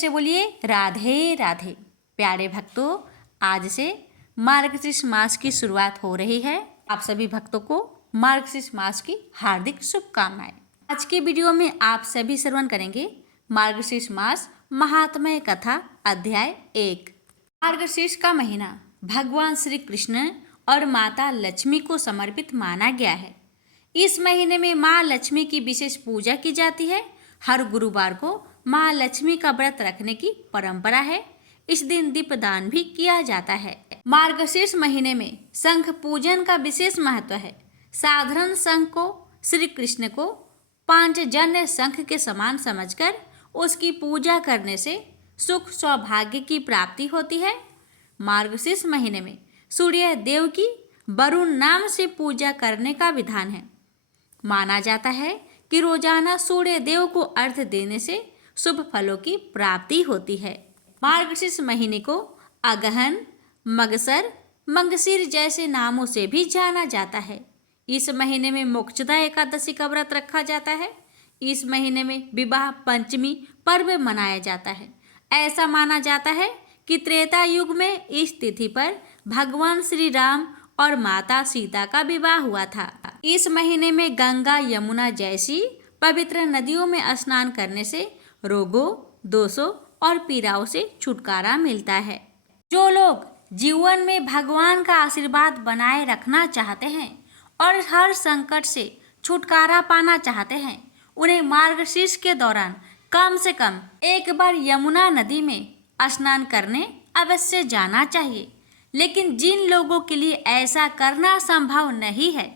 से बोलिए राधे राधे। प्यारे भक्तों, आज से मार्गशीर्ष मास की शुरुआत हो रही है। आप सभी भक्तों को मार्गशीर्ष मास की हार्दिक शुभकामनाएं। आज के वीडियो में आप सभी श्रवण करेंगे मार्गशीर्ष मास महात्म्य कथा अध्याय 1। मार्गशीर्ष का महीना भगवान श्री कृष्ण और माता लक्ष्मी को समर्पित माना गया है। इस महीने में माँ लक्ष्मी की विशेष पूजा की जाती है। हर गुरुवार को माँ लक्ष्मी का व्रत रखने की परंपरा है। इस दिन दीपदान भी किया जाता है। मार्गशीर्ष महीने में शंख पूजन का विशेष महत्व है। साधारण शंख को श्री कृष्ण को पांचजन्य शंख के समान समझकर उसकी पूजा करने से सुख सौभाग्य की प्राप्ति होती है। मार्गशीर्ष महीने में सूर्य देव की वरुण नाम से पूजा करने का विधान है। माना जाता है कि रोजाना सूर्य देव को अर्घ्य देने से शुभ फलों की प्राप्ति होती है। मार्गशीर्ष महीने को अगहन, मगसर, मंगशीर जैसे नामों से भी जाना जाता है। इस महीने में मोक्षदा एकादशी का व्रत रखा जाता है। इस महीने में विवाह पंचमी पर्व मनाया जाता है। ऐसा माना जाता है कि त्रेता युग में इस तिथि पर भगवान श्री राम और माता सीता का विवाह हुआ था। इस महीने में गंगा, यमुना जैसी पवित्र नदियों में स्नान करने से रोगों, दोषों और पीड़ाओं से छुटकारा मिलता है। जो लोग जीवन में भगवान का आशीर्वाद बनाए रखना चाहते हैं और हर संकट से छुटकारा पाना चाहते हैं, उन्हें मार्गशीर्ष के दौरान कम से कम एक बार यमुना नदी में स्नान करने अवश्य जाना चाहिए। लेकिन जिन लोगों के लिए ऐसा करना संभव नहीं है,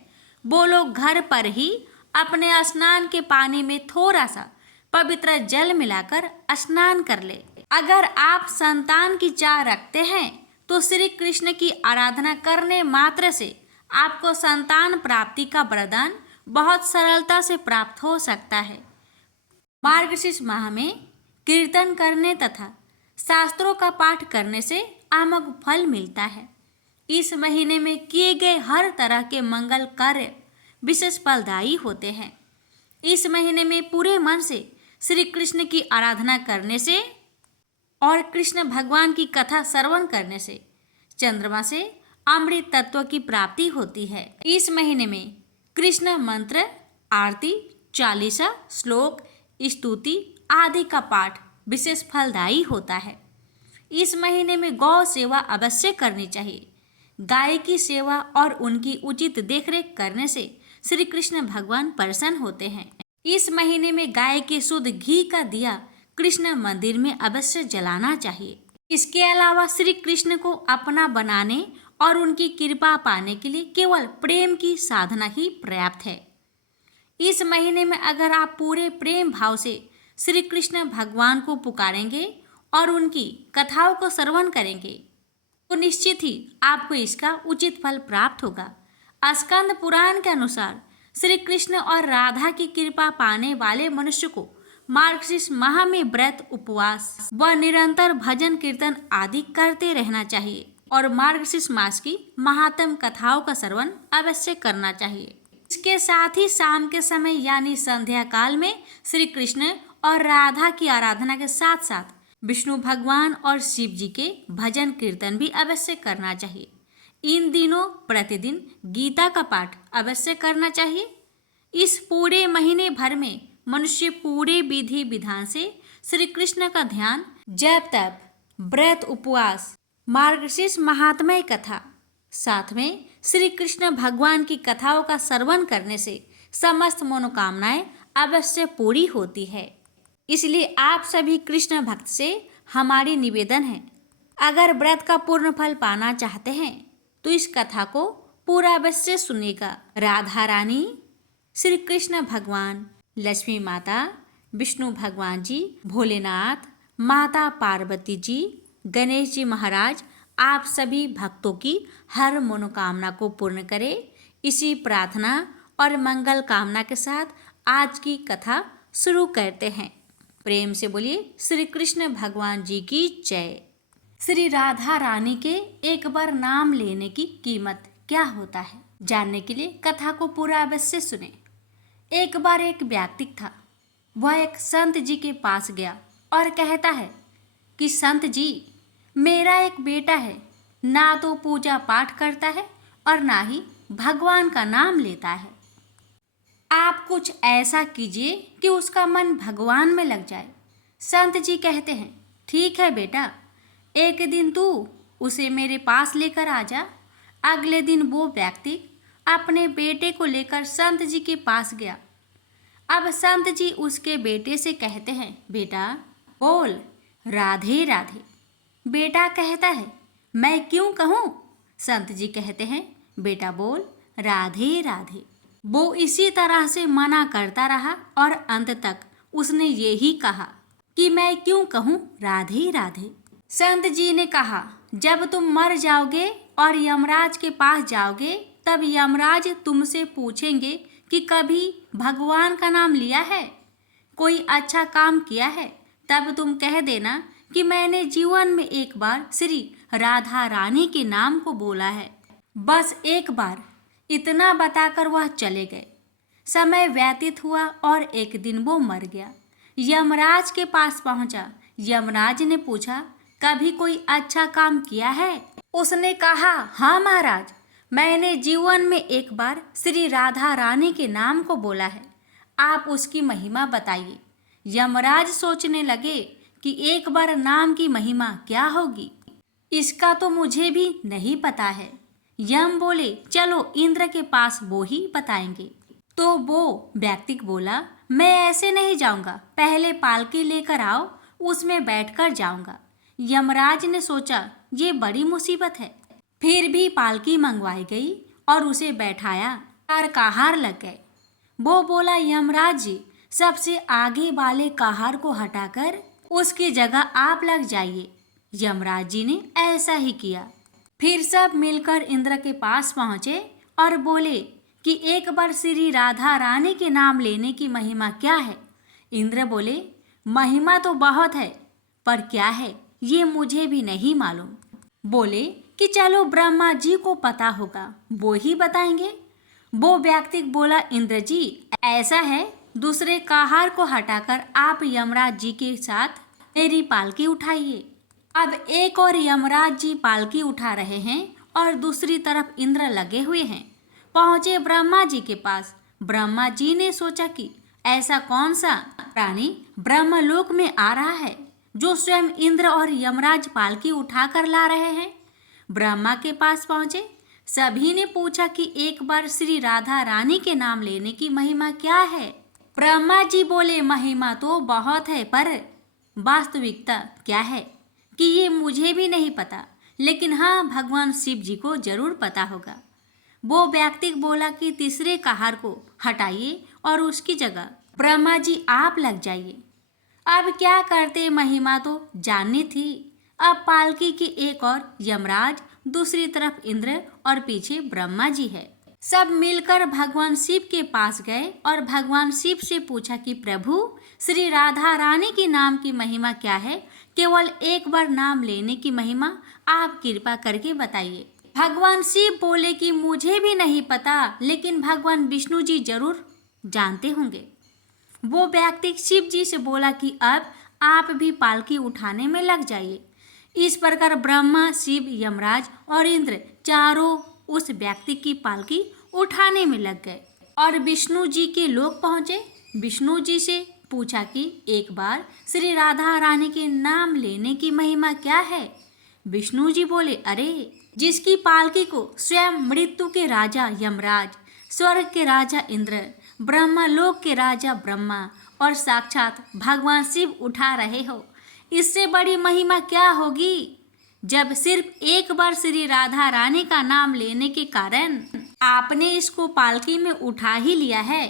वो लोग घर पर ही अपने स्नान के पानी में थोड़ा सा पवित्र जल मिलाकर स्नान कर ले। अगर आप संतान की चाह रखते हैं तो श्री कृष्ण की आराधना करने मात्र से आपको संतान प्राप्ति का वरदान बहुत सरलता से प्राप्त हो सकता है। मार्गशीर्ष माह में कीर्तन करने तथा शास्त्रों का पाठ करने से अमोघ फल मिलता है। इस महीने में किए गए हर तरह के मंगल कार्य विशेष फलदायी होते हैं। इस महीने में पूरे मन से श्री कृष्ण की आराधना करने से और कृष्ण भगवान की कथा श्रवण करने से चंद्रमा से अमृत तत्व की प्राप्ति होती है। इस महीने में कृष्ण मंत्र, आरती, चालीसा, श्लोक, स्तुति आदि का पाठ विशेष फलदायी होता है। इस महीने में गौ सेवा अवश्य करनी चाहिए। गाय की सेवा और उनकी उचित देखरेख करने से श्री कृष्ण भगवान प्रसन्न होते हैं। इस महीने में गाय के शुद्ध घी का दिया कृष्ण मंदिर में अवश्य जलाना चाहिए। इसके अलावा श्री कृष्ण को अपना बनाने और उनकी कृपा पाने के लिए केवल प्रेम की साधना ही पर्याप्त है। इस महीने में अगर आप पूरे प्रेम भाव से श्री कृष्ण भगवान को पुकारेंगे और उनकी कथाओं को श्रवण करेंगे तो निश्चित ही आपको इसका उचित फल प्राप्त होगा। स्कंद पुराण के अनुसार श्री कृष्ण और राधा की कृपा पाने वाले मनुष्य को मार्गशीर्ष माह में व्रत, उपवास व निरंतर भजन कीर्तन आदि करते रहना चाहिए और मार्गशीर्ष मास की महात्म कथाओं का श्रवण अवश्य करना चाहिए। इसके साथ ही शाम के समय यानी संध्या काल में श्री कृष्ण और राधा की आराधना के साथ साथ विष्णु भगवान और शिव जी के भजन कीर्तन भी अवश्य करना चाहिए। इन दिनों प्रतिदिन गीता का पाठ अवश्य करना चाहिए। इस पूरे महीने भर में मनुष्य पूरे विधि विधान से श्री कृष्ण का ध्यान, जप तप, व्रत, उपवास, मार्गशीर्ष महात्म्य कथा, साथ में श्री कृष्ण भगवान की कथाओं का श्रवण करने से समस्त मनोकामनाएं अवश्य पूरी होती है। इसलिए आप सभी कृष्ण भक्त से हमारी निवेदन है, अगर व्रत का पूर्ण फल पाना चाहते हैं तो इस कथा को पूरा अवश्य सुनिएगा। राधा रानी, श्री कृष्ण भगवान, लक्ष्मी माता, विष्णु भगवान जी, भोलेनाथ, माता पार्वती जी, गणेश जी महाराज आप सभी भक्तों की हर मनोकामना को पूर्ण करे। इसी प्रार्थना और मंगल कामना के साथ आज की कथा शुरू करते हैं। प्रेम से बोलिए श्री कृष्ण भगवान जी की जय। श्री राधा रानी के एक बार नाम लेने की कीमत क्या होता है, जानने के लिए कथा को पूरा अवश्य सुने। एक बार एक व्यक्ति था। वह एक संत जी के पास गया और कहता है कि संत जी, मेरा एक बेटा है, ना तो पूजा पाठ करता है और ना ही भगवान का नाम लेता है। आप कुछ ऐसा कीजिए कि उसका मन भगवान में लग जाए। संत जी कहते हैं, ठीक है बेटा, एक दिन तू उसे मेरे पास लेकर आ जा। अगले दिन वो व्यक्ति अपने बेटे को लेकर संत जी के पास गया। अब संत जी उसके बेटे से कहते हैं, बेटा बोल राधे राधे। बेटा कहता है, मैं क्यों कहूँ? संत जी कहते हैं, बेटा बोल राधे राधे। वो इसी तरह से मना करता रहा और अंत तक उसने यही कहा कि मैं क्यों कहूँ राधे राधे। संत जी ने कहा, जब तुम मर जाओगे और यमराज के पास जाओगे, तब यमराज तुमसे पूछेंगे कि कभी भगवान का नाम लिया है, कोई अच्छा काम किया है, तब तुम कह देना कि मैंने जीवन में एक बार श्री राधा रानी के नाम को बोला है, बस एक बार। इतना बताकर वह चले गए। समय व्यतीत हुआ और एक दिन वो मर गया। यमराज के पास पहुंचा। यमराज ने पूछा, कभी कोई अच्छा काम किया है? उसने कहा, हाँ महाराज, मैंने जीवन में एक बार श्री राधा रानी के नाम को बोला है, आप उसकी महिमा बताइए। यमराज सोचने लगे कि एक बार नाम की महिमा क्या होगी, इसका तो मुझे भी नहीं पता है। यम बोले, चलो इंद्र के पास, वो ही बताएंगे। तो वो व्यक्ति बोला, मैं ऐसे नहीं जाऊंगा, पहले पालकी लेकर आओ, उसमें बैठकर जाऊंगा। यमराज ने सोचा, ये बड़ी मुसीबत है। फिर भी पालकी मंगवाई गई और उसे बैठाया। कहार लग गए। वो बोला, यमराज जी, सबसे आगे वाले कहार को हटाकर उसकी जगह आप लग जाइए। यमराज जी ने ऐसा ही किया। फिर सब मिलकर इंद्र के पास पहुंचे और बोले कि एक बार श्री राधा रानी के नाम लेने की महिमा क्या है? इंद्र बोले, महिमा तो बहुत है, पर क्या है ये मुझे भी नहीं मालूम। बोले कि चलो ब्रह्मा जी को पता होगा, वो ही बताएंगे। वो व्यक्ति बोला, इंद्र जी, ऐसा है, दूसरे कहार को हटाकर आप यमराज जी के साथ मेरी पालकी उठाइए। अब एक और यमराज जी पालकी उठा रहे हैं और दूसरी तरफ इंद्र लगे हुए हैं। पहुंचे ब्रह्मा जी के पास। ब्रह्मा जी ने सोचा कि ऐसा कौन सा प्राणी ब्रह्मलोक में आ रहा है जो स्वयं इंद्र और यमराज पालकी उठाकर ला रहे हैं। ब्रह्मा के पास पहुंचे। सभी ने पूछा कि एक बार श्री राधा रानी के नाम लेने की महिमा क्या है? ब्रह्मा जी बोले, महिमा तो बहुत है, पर वास्तविकता क्या है कि ये मुझे भी नहीं पता, लेकिन हाँ, भगवान शिव जी को जरूर पता होगा। वो व्यक्ति बोला कि तीसरे कहार को हटाइए और उसकी जगह ब्रह्मा जी आप लग जाइए। अब क्या करते, महिमा तो जाननी थी। अब पालकी की एक और यमराज, दूसरी तरफ इंद्र और पीछे ब्रह्मा जी है। सब मिलकर भगवान शिव के पास गए और भगवान शिव से पूछा कि प्रभु, श्री राधा रानी के नाम की महिमा क्या है? केवल एक बार नाम लेने की महिमा आप कृपा करके बताइए। भगवान शिव बोले कि मुझे भी नहीं पता, लेकिन भगवान विष्णु जी जरूर जानते होंगे। वो व्यक्ति शिव जी से बोला कि अब आप भी पालकी उठाने में लग जाइए। इस प्रकार ब्रह्मा, शिव, यमराज और इंद्र चारों उस व्यक्ति की पालकी उठाने में लग गए और विष्णु जी के लोक पहुंचे। विष्णु जी से पूछा कि एक बार श्री राधा रानी के नाम लेने की महिमा क्या है? विष्णु जी बोले, अरे, जिसकी पालकी को स्वयं मृत्यु के राजा यमराज, स्वर्ग के राजा इंद्र, ब्रह्मलोक के राजा ब्रह्मा और साक्षात भगवान शिव उठा रहे हो, इससे बड़ी महिमा क्या होगी? जब सिर्फ एक बार श्री राधा रानी का नाम लेने के कारण आपने इसको पालकी में उठा ही लिया है,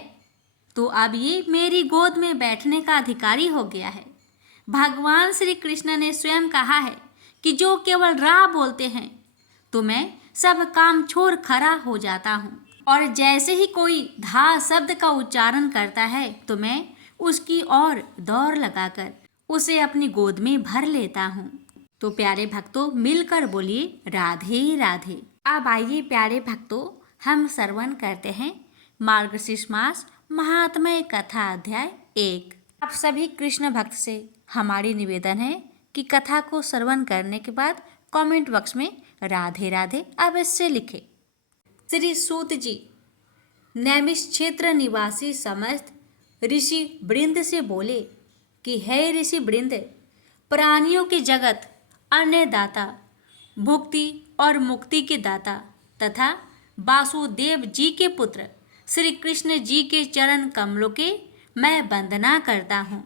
तो अब ये मेरी गोद में बैठने का अधिकारी हो गया है। भगवान श्री कृष्ण ने स्वयं कहा है कि जो केवल रा बोलते हैं तो मैं सब काम छोड़ खड़ा हो जाता हूँ, और जैसे ही कोई धा शब्द का उच्चारण करता है तो मैं उसकी ओर दौड़ लगाकर उसे अपनी गोद में भर लेता हूँ। तो प्यारे भक्तों, मिलकर बोलिए राधे राधे। अब आइए प्यारे भक्तों, हम श्रवण करते हैं मार्गशीर्ष मास महात्म्य कथा अध्याय 1। आप सभी कृष्ण भक्त से हमारी निवेदन है कि कथा को श्रवण करने के बाद कमेंट बॉक्स में राधे राधे अवश्य लिखें। श्री सूत जी नैमिष क्षेत्र निवासी समस्त ऋषि वृंद से बोले कि हे ऋषि वृंद, प्राणियों के जगत अन्नदाता, भुक्ति और मुक्ति के दाता तथा वासुदेव जी के पुत्र श्री कृष्ण जी के चरण कमलों के मैं वंदना करता हूँ।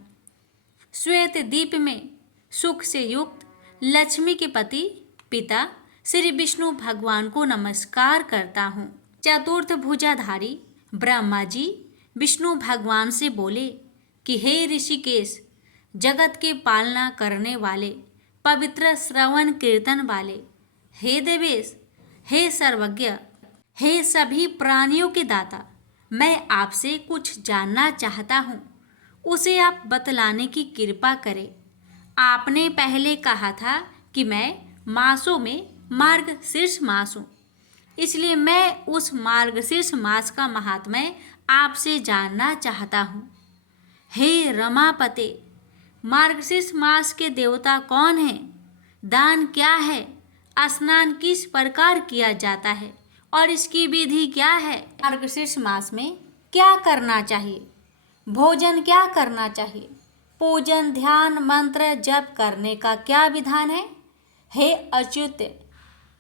श्वेत दीप में सुख से युक्त लक्ष्मी के पति पिता श्री विष्णु भगवान को नमस्कार करता हूँ। चतुर्थ भुजाधारी ब्रह्मा जी विष्णु भगवान से बोले कि हे ऋषिकेश, जगत के पालना करने वाले, पवित्र श्रवण कीर्तन वाले, हे देवेश, हे सर्वज्ञ, हे सभी प्राणियों के दाता, मैं आपसे कुछ जानना चाहता हूँ, उसे आप बतलाने की कृपा करें। आपने पहले कहा था कि मैं मासों में मार्गशीर्ष मास हूँ, इसलिए मैं उस मार्गशीर्ष मास का महात्म्य आपसे जानना चाहता हूँ। हे रमापते, मार्गशीर्ष मास के देवता कौन हैं? दान क्या है? स्नान किस प्रकार किया जाता है और इसकी विधि क्या है? मार्गशीर्ष मास में क्या करना चाहिए? भोजन क्या करना चाहिए? पूजन, ध्यान, मंत्र जप करने का क्या विधान है? हे अच्युत,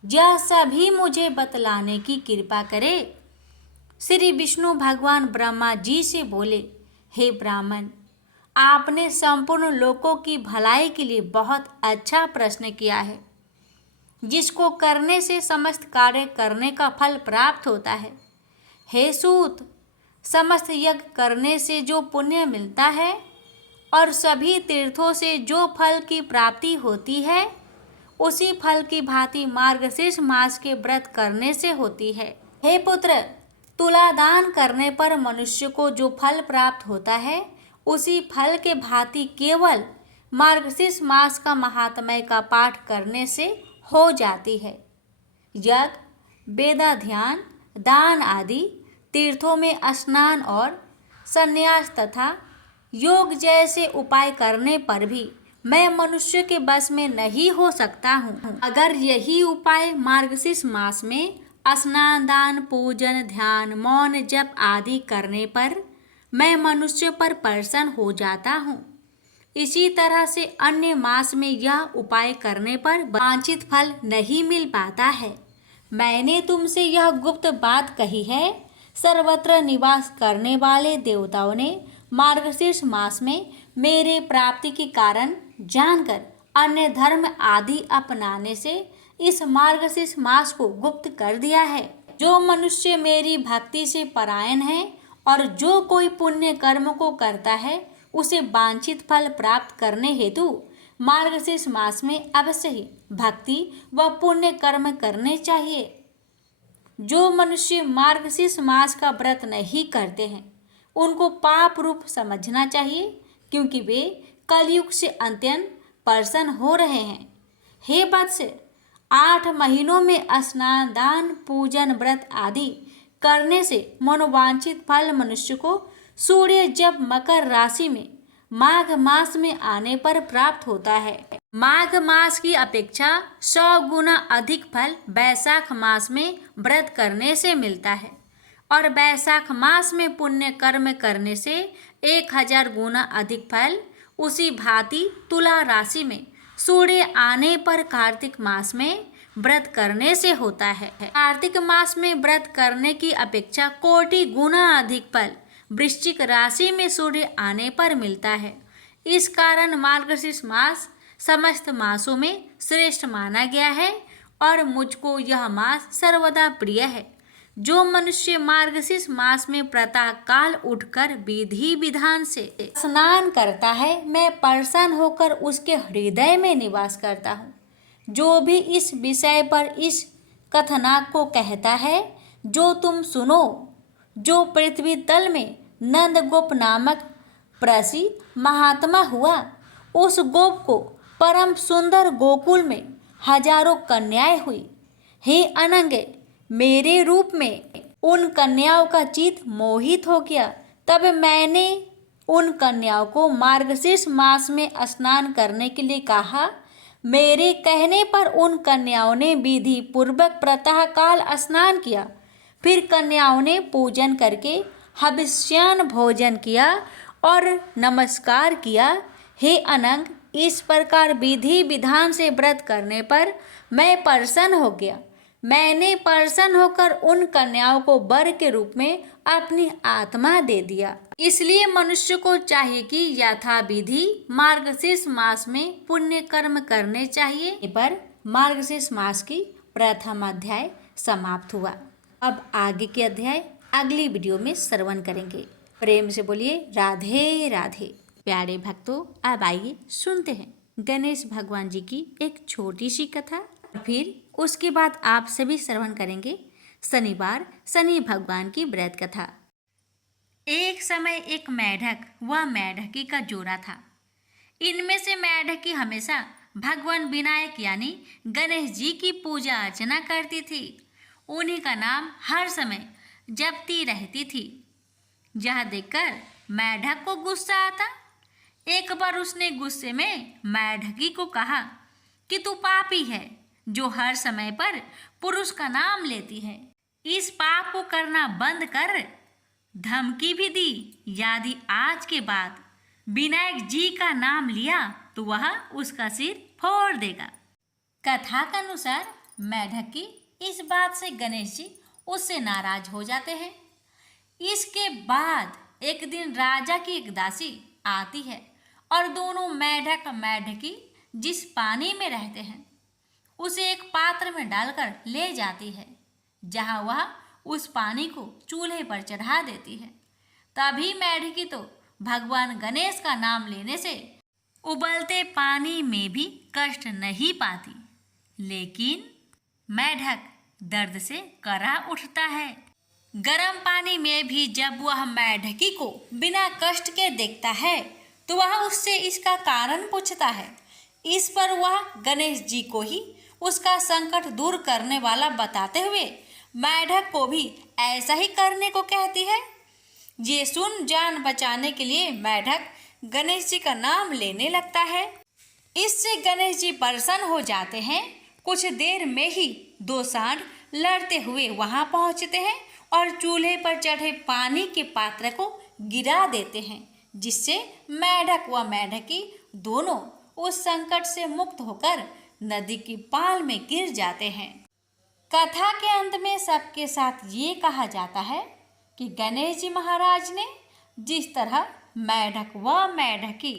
यह सभी मुझे बतलाने की कृपा करे। श्री विष्णु भगवान ब्रह्मा जी से बोले, हे ब्राह्मण, आपने संपूर्ण लोकों की भलाई के लिए बहुत अच्छा प्रश्न किया है, जिसको करने से समस्त कार्य करने का फल प्राप्त होता है। हे सूत, समस्त यज्ञ करने से जो पुण्य मिलता है और सभी तीर्थों से जो फल की प्राप्ति होती है, उसी फल की भांति मार्गशीर्ष मास के व्रत करने से होती है। हे पुत्र, तुला दान करने पर मनुष्य को जो फल प्राप्त होता है, उसी फल के भांति केवल मार्गशीर्ष मास का महात्म्य का पाठ करने से हो जाती है। यज्ञ, वेदाध्ययन, दान आदि तीर्थों में स्नान और संन्यास तथा योग जैसे उपाय करने पर भी मैं मनुष्य के बस में नहीं हो सकता हूँ। अगर यही उपाय मार्गशीर्ष मास में स्नान, दान, पूजन, ध्यान, मौन जप आदि करने पर मैं मनुष्य पर प्रसन्न हो जाता हूँ, इसी तरह से अन्य मास में यह उपाय करने पर वांछित फल नहीं मिल पाता है। मैंने तुमसे यह गुप्त बात कही है। सर्वत्र निवास करने वाले देवताओं ने मार्गशीर्ष मास में मेरे प्राप्ति के कारण जानकर अन्य धर्म आदि अपनाने से इस मार्गशीर्ष मास को गुप्त कर दिया है। जो मनुष्य मेरी भक्ति से परायण है और जो कोई पुण्य कर्म को करता है, उसे वांछित फल प्राप्त करने हेतु मार्गशीर्ष मास में अवश्य ही भक्ति व पुण्य कर्म करने चाहिए। जो मनुष्य मार्गशीर्ष मास का व्रत नहीं करते हैं, उनको पाप रूप समझना चाहिए, क्योंकि वे कलयुग से अत्यंत प्रसन्न हो रहे हैं। हे वत्स, 8 महीनों में स्नान, दान, पूजन, व्रत आदि करने से मनोवांछित फल मनुष्य को सूर्य जब मकर राशि में माघ मास में आने पर प्राप्त होता है। माघ मास की अपेक्षा 100 गुना अधिक फल वैशाख मास में व्रत करने से मिलता है और वैशाख मास में पुण्य कर्म करने से 1000 गुना अधिक फल उसी भांति तुला राशि में सूर्य आने पर कार्तिक मास में व्रत करने से होता है। कार्तिक मास में व्रत करने की अपेक्षा कोटि गुना अधिक फल वृश्चिक राशि में सूर्य आने पर मिलता है। इस कारण मार्गशीर्ष मास समस्त मासों में श्रेष्ठ माना गया है और मुझको यह मास सर्वदा प्रिय है। जो मनुष्य मार्गशीर्ष मास में प्रातः काल उठकर विधि विधान से स्नान करता है, मैं प्रसन्न होकर उसके हृदय में निवास करता हूँ। जो भी इस विषय पर इस कथनाक को कहता है, जो तुम सुनो, जो पृथ्वी तल में नंदगोप नामक प्रसिद्ध महात्मा हुआ, उस गोप को परम सुंदर गोकुल में हजारों कन्याएं हुई। हे अनंगे, मेरे रूप में उन कन्याओं का चित्त मोहित हो गया। तब मैंने उन कन्याओं को मार्गशीर्ष मास में स्नान करने के लिए कहा। मेरे कहने पर उन कन्याओं ने विधि पूर्वक प्रातः काल स्नान किया। फिर कन्याओं ने पूजन करके हविष्यान्न भोजन किया और नमस्कार किया। हे अनंग, इस प्रकार विधि विधान से व्रत करने पर मैं प्रसन्न हो गया। मैंने प्रसन्न होकर उन कन्याओं को वर के रूप में अपनी आत्मा दे दिया। इसलिए मनुष्य को चाहिए कि यथा विधि मार्गशीर्ष मास में पुण्य कर्म करने चाहिए। पर मार्गशीर्ष मास की प्रथम अध्याय समाप्त हुआ। अब आगे के अध्याय अगली वीडियो में श्रवण करेंगे। प्रेम से बोलिए राधे राधे। प्यारे भक्तों, अब आइए सुनते हैं गणेश भगवान जी की एक छोटी सी कथा। फिर उसके बाद आप सभी श्रवण करेंगे शनिवार शनि भगवान की व्रत कथा। एक समय एक मेढक व मेढकी का जोड़ा था। इनमें से मेढकी हमेशा भगवान विनायक यानी गणेश जी की पूजा अर्चना करती थी। उन्हीं का नाम हर समय जपती रहती थी। यह देखकर मेढक को गुस्सा आता। एक बार उसने गुस्से में मेढकी को कहा कि तू पापी है जो हर समय पर पुरुष का नाम लेती है। इस पाप को करना बंद कर। धमकी भी दी, यदि आज के बाद विनायक जी का नाम लिया तो वह उसका सिर फोड़ देगा। कथा के अनुसार मेढकी इस बात से गणेश जी उससे नाराज हो जाते हैं। इसके बाद एक दिन राजा की एक दासी आती है और दोनों मेढक मेढकी जिस पानी में रहते हैं उसे एक पात्र में डालकर ले जाती है, जहां वह उस पानी को चूल्हे पर चढ़ा देती है। तभी मेढकी तो भगवान गणेश का नाम लेने से उबलते पानी में भी कष्ट नहीं पाती, लेकिन मेढक दर्द से करा उठता है। गर्म पानी में भी जब वह मेढकी को बिना कष्ट के देखता है तो वह उससे इसका कारण पूछता है। इस पर वह गणेश जी को ही उसका संकट दूर करने वाला बताते हुए मेढक को भी ऐसा ही करने को कहती है। ये सुन जान बचाने के लिए मेढक गणेश जी का नाम लेने लगता है। इससे गणेश जी प्रसन्न हो जाते हैं। कुछ देर में ही दो सांड लड़ते हुए वहां पहुंचते हैं और चूल्हे पर चढ़े पानी के पात्र को गिरा देते हैं, जिससे मेढक व मेढकी दोनों उस संकट से मुक्त होकर नदी की पाल में गिर जाते हैं। कथा के अंत में सबके साथ ये कहा जाता है कि गणेश जी महाराज ने जिस तरह मेढक व मेढकी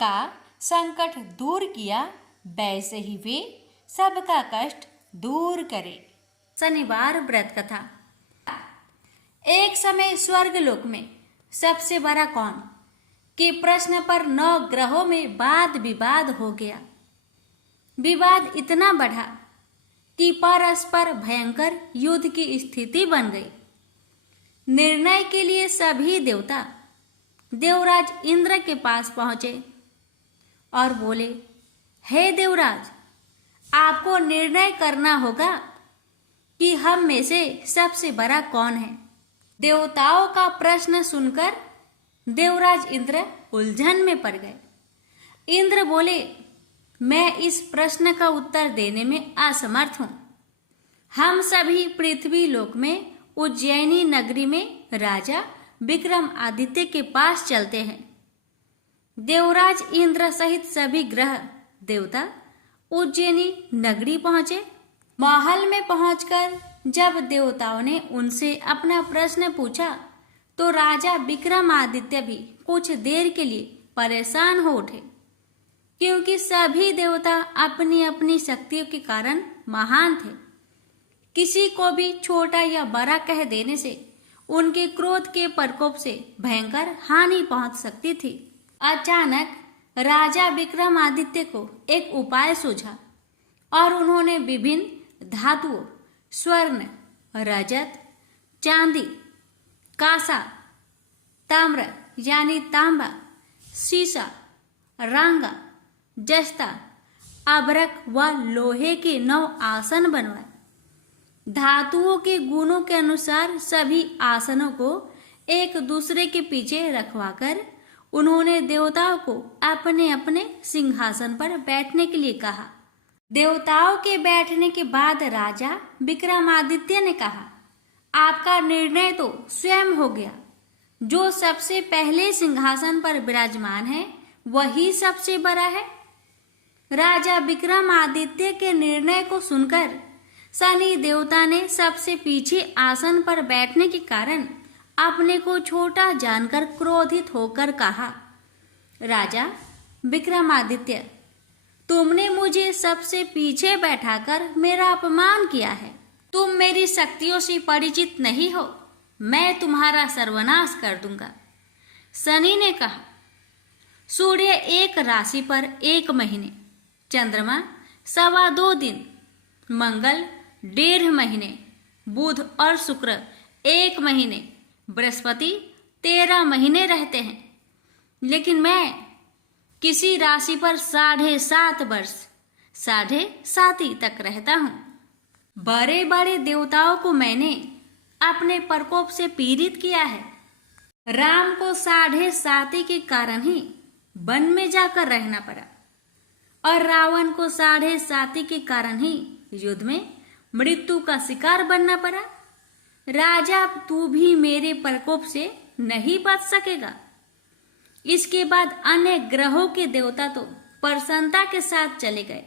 का संकट दूर किया, वैसे ही वे सबका कष्ट दूर करे। शनिवार व्रत कथा। एक समय स्वर्गलोक में सबसे बड़ा कौन के प्रश्न पर 9 ग्रहों में वाद विवाद हो गया। विवाद इतना बढ़ा कि परस्पर भयंकर युद्ध की स्थिति बन गई। निर्णय के लिए सभी देवता देवराज इंद्र के पास पहुंचे और बोले, हे देवराज, आपको निर्णय करना होगा कि हम में से सबसे बड़ा कौन है। देवताओं का प्रश्न सुनकर देवराज इंद्र उलझन में पड़ गए। इंद्र बोले, मैं इस प्रश्न का उत्तर देने में असमर्थ हूं। हम सभी पृथ्वी लोक में उज्जैनी नगरी में राजा विक्रमादित्य के पास चलते हैं। देवराज इंद्र सहित सभी ग्रह देवता उज्जैनी नगरी पहुंचे। महल में पहुंचकर जब देवताओं ने उनसे अपना प्रश्न पूछा तो राजा विक्रमादित्य भी कुछ देर के लिए परेशान हो उठे, क्योंकि सभी देवता अपनी अपनी शक्तियों के कारण महान थे। किसी को भी छोटा या बड़ा कह देने से उनके क्रोध के प्रकोप से भयंकर हानि पहुंच सकती थी। अचानक राजा विक्रमादित्य को एक उपाय सूझा और उन्होंने विभिन्न धातुओं स्वर्ण, रजत, चांदी, कांसा, ताम्र यानी तांबा, सीसा, रांगा, जस्ता, अबरक व लोहे के 9 आसन बनवाए। धातुओं के गुणों के अनुसार सभी आसनों को एक दूसरे के पीछे रखवाकर उन्होंने देवताओं को अपने अपने सिंहासन पर बैठने के लिए कहा। देवताओं के बैठने के बाद राजा विक्रमादित्य ने कहा, आपका निर्णय तो स्वयं हो गया। जो सबसे पहले सिंहासन पर विराजमान है वही सबसे बड़ा है। राजा विक्रमादित्य के निर्णय को सुनकर शनि देवता ने सबसे पीछे आसन पर बैठने के कारण अपने को छोटा जानकर क्रोधित होकर कहा, राजा विक्रमादित्य, तुमने मुझे सबसे पीछे बैठाकर मेरा अपमान किया है। तुम मेरी शक्तियों से परिचित नहीं हो, मैं तुम्हारा सर्वनाश कर दूंगा। शनि ने कहा, सूर्य एक राशि पर 1 महीने, चंद्रमा 2.25 दिन, मंगल 1.5 महीने, बुध और शुक्र 1 महीने, बृहस्पति 13 महीने रहते हैं, लेकिन मैं किसी राशि पर 7.5 वर्ष 7.5 तक रहता हूँ। बड़े बड़े देवताओं को मैंने अपने प्रकोप से पीड़ित किया है। राम को 7.5 के कारण ही वन में जाकर रहना पड़ा और रावण को 7.5 के कारण ही युद्ध में मृत्यु का शिकार बनना पड़ा। राजा, तू भी मेरे प्रकोप से नहीं बच सकेगा। इसके बाद अन्य ग्रहों के देवता तो प्रसन्नता के साथ चले गए,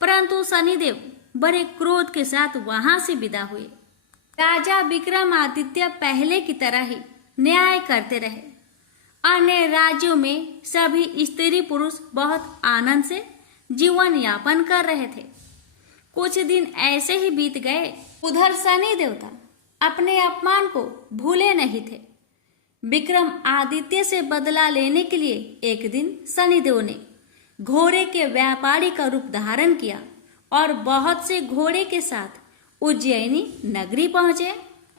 परंतु शनिदेव बड़े क्रोध के साथ वहां से विदा हुए। राजा विक्रमादित्य पहले की तरह ही न्याय करते रहे। अन्य राज्यों में सभी स्त्री पुरुष बहुत आनंद से जीवन यापन कर रहे थे। कुछ दिन ऐसे ही बीत गए। उधर शनि देवता अपने अपमान को भूले नहीं थे। विक्रम आदित्य से बदला लेने के लिए एक दिन शनिदेव ने घोड़े के व्यापारी का रूप धारण किया और बहुत से घोड़े के साथ उज्जैनी नगरी पहुंचे।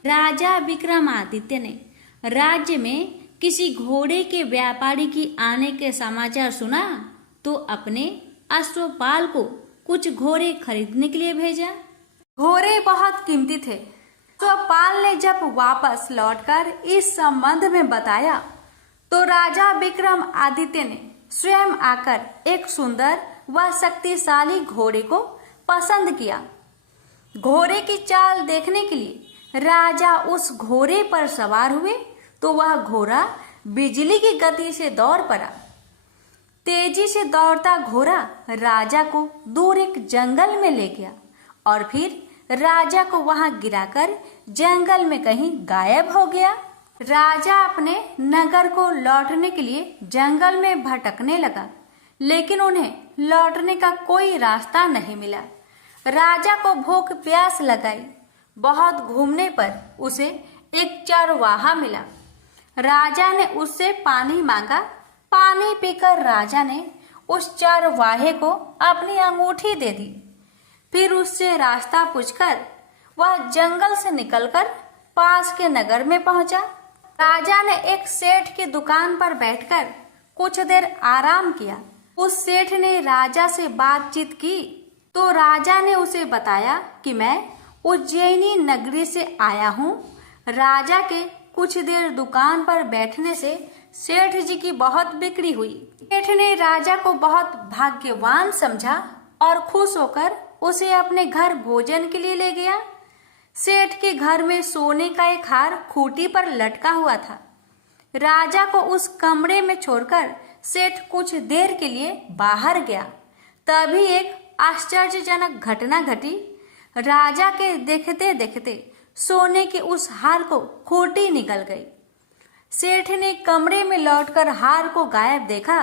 राजा विक्रमादित्य ने राज्य में किसी घोड़े के व्यापारी की आने के समाचार सुना तो अपने अश्वपाल को कुछ घोड़े खरीदने के लिए भेजा। घोड़े बहुत कीमती थे। अश्वपाल ने जब वापस लौटकर इस संबंध में बताया तो राजा विक्रमादित्य ने स्वयं आकर एक सुंदर व शक्तिशाली घोड़े को पसंद किया। घोड़े की चाल देखने के लिए राजा उस घोड़े पर सवार हुए तो वह घोड़ा बिजली की गति से दौड़ पड़ा। तेजी से दौड़ता घोड़ा राजा को दूर एक जंगल में ले गया और फिर राजा को वहां गिराकर जंगल में कहीं गायब हो गया। राजा अपने नगर को लौटने के लिए जंगल में भटकने लगा, लेकिन उन्हें लौटने का कोई रास्ता नहीं मिला। राजा को भूख प्यास लगाई। बहुत घूमने पर उसे एक चरवाहा मिला। राजा ने उससे पानी मांगा। पानी पीकर राजा ने उस चरवाहे को अपनी अंगूठी दे दी। फिर उससे रास्ता पूछकर वह जंगल से निकलकर पास के नगर में पहुंचा। राजा ने एक सेठ की दुकान पर बैठकर कुछ देर आराम किया। उस सेठ ने राजा से बातचीत की तो राजा ने उसे बताया कि मैं उज्जैनी नगरी से आया हूँ। राजा के कुछ देर दुकान पर बैठने से सेठ जी की बहुत बिक्री हुई। सेठ ने राजा को बहुत भाग्यवान समझा और खुश होकर उसे अपने घर भोजन के लिए ले गया। सेठ के घर में सोने का एक हार खूंटी पर लटका हुआ था। राजा को उस कमरे में छोड़कर सेठ कुछ देर के लिए बाहर गया। तभी एक आश्चर्यजनक घटना घटी। राजा के देखते देखते सोने के उस हार को खूंटी निकल गई। सेठ ने कमरे में लौटकर हार को गायब देखा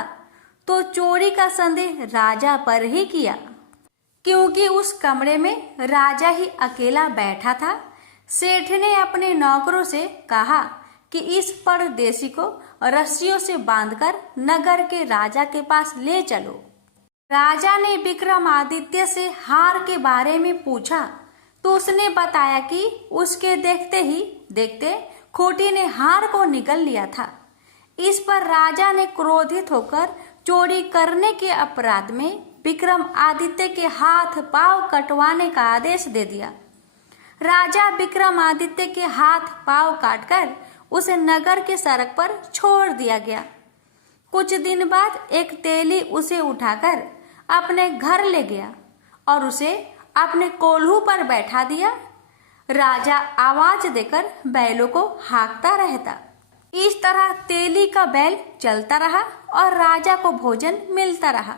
तो चोरी का संदेह राजा पर ही किया, क्योंकि उस कमरे में राजा ही अकेला बैठा था। सेठ ने अपने नौकरों से कहा कि इस परदेशी को रस्सियों से बांधकर नगर के राजा के पास ले चलो। राजा ने विक्रमादित्य से हार के बारे में पूछा तो उसने बताया कि उसके देखते ही देखते खूंटी ने हार को निगल लिया था। इस पर राजा ने क्रोधित होकर चोरी करने के अपराध में विक्रमादित्य के हाथ पांव कटवाने का आदेश दे दिया। राजा विक्रमादित्य के हाथ पांव काटकर उसे नगर के सड़क पर छोड़ दिया गया। कुछ दिन बाद एक तेली उसे उठाकर अपने घर ले गया और उसे अपने कोल्हू पर बैठा दिया। राजा आवाज देकर बैलों को हाँकता रहता। इस तरह तेली का बैल चलता रहा और राजा को भोजन मिलता रहा।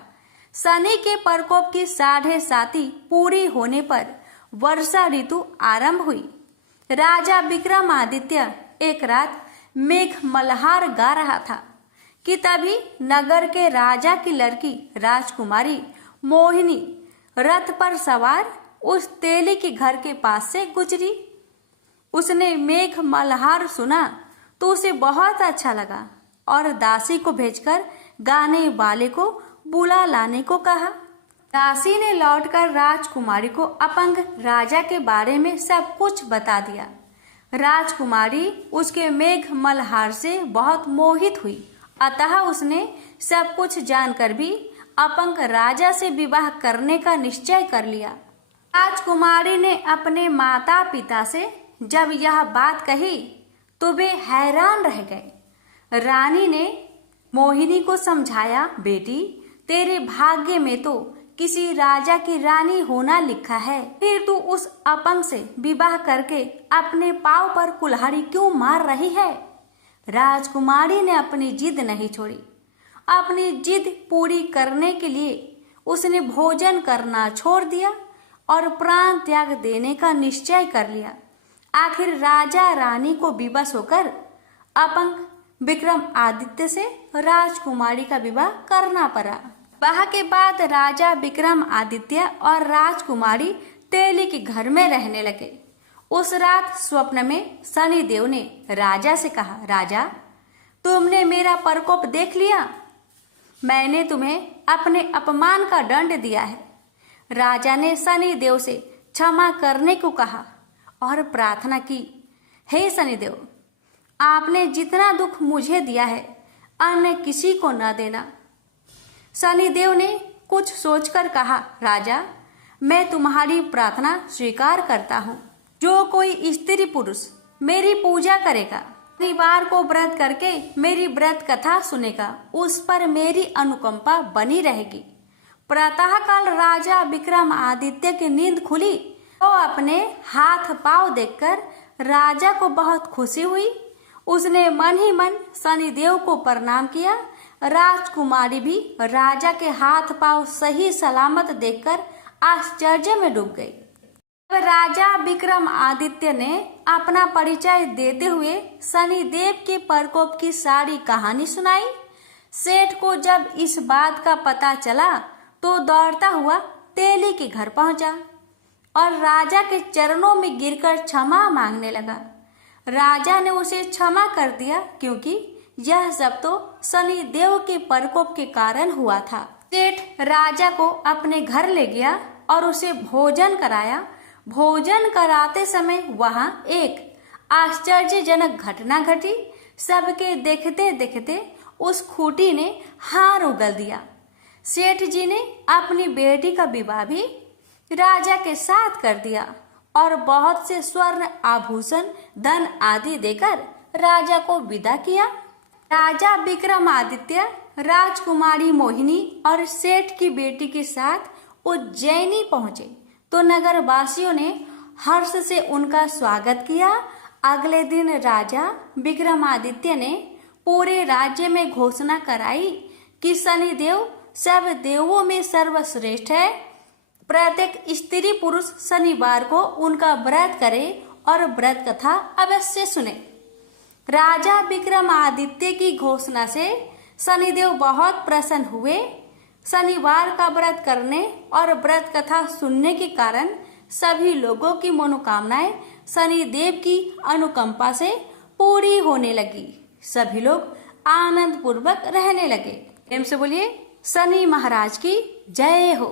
शनि के प्रकोप की 7.5 पूरी होने पर वर्षा ऋतु आरंभ हुई। राजा विक्रमादित्य एक रात मेघ मल्हार गा रहा था कि तभी नगर के राजा की लड़की राजकुमारी मोहिनी रथ पर सवार उस तेली के घर के पास से गुजरी। उसने मेघ मल्हार सुना तो उसे बहुत अच्छा लगा और दासी को भेजकर गाने वाले को बुला लाने को कहा। दासी ने लौटकर राजकुमारी को अपंग राजा के बारे में सब कुछ बता दिया। राजकुमारी उसके मेघ मल्हार से बहुत मोहित हुई, अतः उसने सब कुछ जानकर भी अपंग राजा से विवाह करने का निश्चय कर लिया। राजकुमारी ने अपने माता पिता से जब यह बात कही तो वे हैरान रह गए। रानी ने मोहिनी को समझाया, बेटी तेरे भाग्य में तो किसी राजा की रानी होना लिखा है, फिर तू उस अपंग से विवाह करके अपने पांव पर कुल्हाड़ी क्यों मार रही है। राजकुमारी ने अपनी जिद नहीं छोड़ी। अपनी जिद पूरी करने के लिए उसने भोजन करना छोड़ दिया और प्राण त्याग देने का निश्चय कर लिया। आखिर राजा रानी को विवश होकर अपंग विक्रमादित्य से राजकुमारी का विवाह करना पड़ा। विवाह के बाद राजा विक्रमादित्य और राजकुमारी तेली के घर में रहने लगे। उस रात स्वप्न में शनिदेव ने राजा से कहा, राजा तुमने मेरा प्रकोप देख लिया, मैंने तुम्हें अपने अपमान का दंड दिया है। राजा ने शनिदेव से क्षमा करने को कहा और प्रार्थना की, हे शनिदेव, आपने जितना दुख मुझे दिया है अन्य किसी को न देना। शनिदेव ने कुछ सोचकर कहा, राजा मैं तुम्हारी प्रार्थना स्वीकार करता हूँ। जो कोई स्त्री पुरुष मेरी पूजा करेगा, शनिवार को व्रत करके मेरी व्रत कथा सुनेगा, उस पर मेरी अनुकंपा बनी रहेगी। प्रातः काल राजा विक्रमादित्य की नींद खुली तो अपने हाथ पांव देखकर राजा को बहुत खुशी हुई। उसने मन ही मन शनिदेव को प्रणाम किया। राजकुमारी भी राजा के हाथ पांव सही सलामत देखकर आश्चर्य में डूब गई। राजा विक्रमादित्य ने अपना परिचय देते हुए शनिदेव के प्रकोप की सारी कहानी सुनाई। सेठ को जब इस बात का पता चला तो दौड़ता हुआ तेली के घर पहुंचा और राजा के चरणों में गिरकर क्षमा मांगने लगा। राजा ने उसे क्षमा कर दिया क्योंकि यह सब तो शनिदेव के प्रकोप के कारण हुआ था। सेठ राजा को अपने घर ले गया और उसे भोजन कराया। भोजन कराते समय वहां एक आश्चर्यजनक घटना घटी। सबके देखते देखते उस खूंटी ने हार उगल दिया। सेठ जी ने अपनी बेटी का विवाह भी राजा के साथ कर दिया और बहुत से स्वर्ण आभूषण धन आदि देकर राजा को विदा किया। राजा विक्रमादित्य राजकुमारी मोहिनी और सेठ की बेटी के साथ उज्जैनी पहुंचे तो नगर वासियों ने हर्ष से उनका स्वागत किया। अगले दिन राजा विक्रमादित्य ने पूरे राज्य में घोषणा कराई कि शनिदेव सब देवों में सर्वश्रेष्ठ है। प्रत्येक स्त्री पुरुष शनिवार को उनका व्रत करे और व्रत कथा अवश्य सुने। राजा विक्रमादित्य की घोषणा से शनिदेव बहुत प्रसन्न हुए। शनिवार का व्रत करने और व्रत कथा सुनने के कारण सभी लोगों की मनोकामनाएं शनिदेव की अनुकंपा से पूरी होने लगी। सभी लोग आनंद पूर्वक रहने लगे। प्रेम से बोलिए शनि महाराज की जय हो।